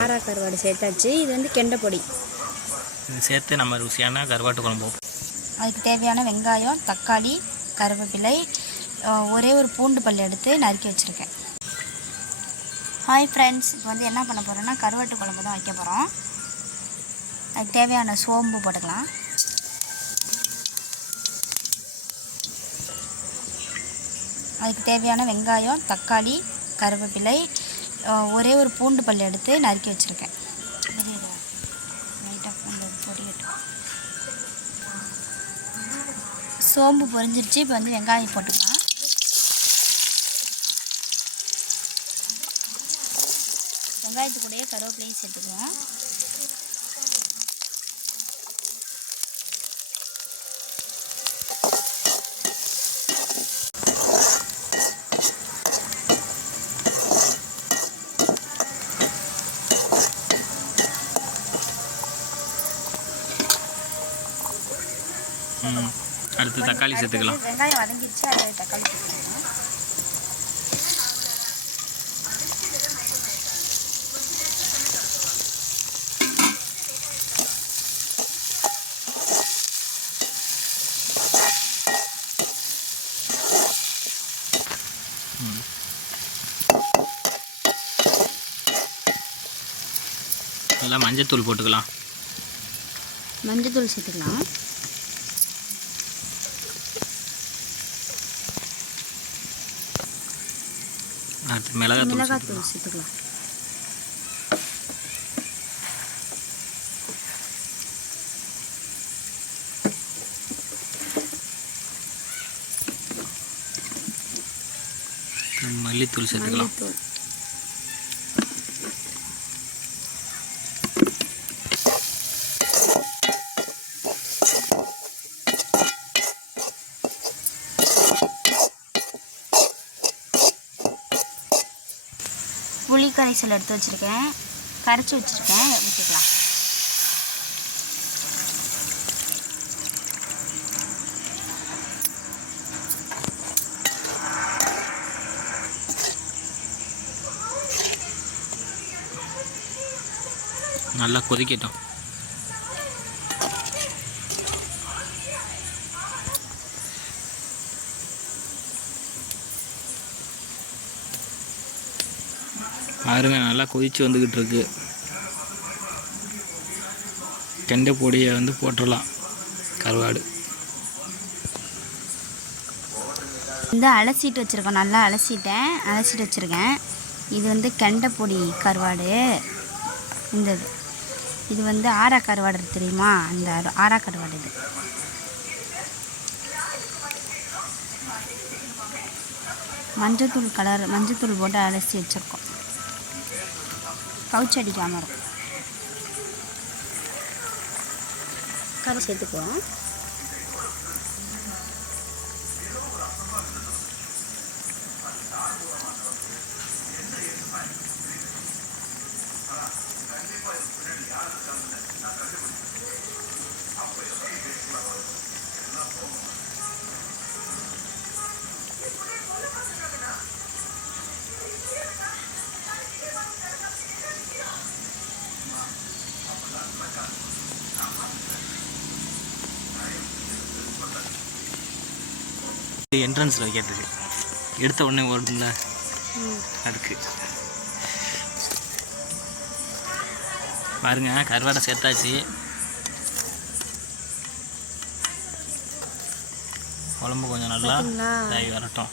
காரா கருவாடு சேர்த்தாச்சு. இது வந்து கெண்டை பொடி. இது சேர்த்து நம்ம ருசியான கருவாட்டு குழம்பு. அதுக்கு தேவையான வெங்காயம், தக்காளி, கருவேப்பிலை, ஒரே ஒரு பூண்டு பல் எடுத்து நறுக்கி வச்சுருக்கேன். ஹாய் ஃப்ரெண்ட்ஸ், இப்போ வந்து என்ன பண்ண போகிறோன்னா கருவாட்டு குழம்பு தான் வைக்க போகிறோம். அதுக்கு தேவையான சோம்பு போட்டுக்கலாம். அதுக்கு தேவையான வெங்காயம், தக்காளி, கருவேப்பிலை, ஒரே ஒரு பூண்டு பல் எடுத்து நறுக்கி வச்சுருக்கேன். சோம்பு பொரிஞ்சிருச்சு. இப்போ வந்து வெங்காயம் போட்டுக்கலாம். வெங்காயத்துக்கூடயே கருவேப்பிலையும் சேர்த்துக்குவோம். அடுத்து தக்காளி சேர்த்துக்கலாம். வெங்காயம் வதங்கிடுச்சு, அதில் தக்காளி சேர்த்துக்கலாம். நல்லா மஞ்சத்தூள் போட்டுக்கலாம். மஞ்சத்தூள் சேர்த்துக்கலாம். அடுத்து மிளகாத்தூள் சேர்த்துக்கலாம். மல்லித்தூள் சேர்த்துக்கலாம். புளி கரைசல் எடுத்து வச்சுருக்கேன், கரைச்சி வச்சுருக்கேன், ஊற்றிக்கலாம். நல்லா கொதிக்கட்டும். பாருங்க, நல்லா கொதித்து வந்துக்கிட்டு இருக்கு. கெண்டை பொடியை வந்து போட்டுடலாம். கருவாடு வந்து அலசிட்டு வச்சுருக்கோம். நல்லா அலசிட்டு வச்சுருக்கேன். இது வந்து கெண்டை பொடி கருவாடு. இது வந்து ஆரா கருவாடு தெரியுமா? அந்த ஆரா கருவாடு. இது மஞ்சத்தூள் போட்டு அலசி வச்சுருக்கோம். கவுச்சி அடிக்காமல் இருக்கும். கரை சேர்த்துக்குவோம். என்ட்ரன்ஸில் வைக்கிறதுக்கு எடுத்த உடனே ஓடுல அதுக்கு பாருங்க, கருவாடை சேர்த்தாச்சு. குழம்பு கொஞ்சம் நல்லா வரட்டும்.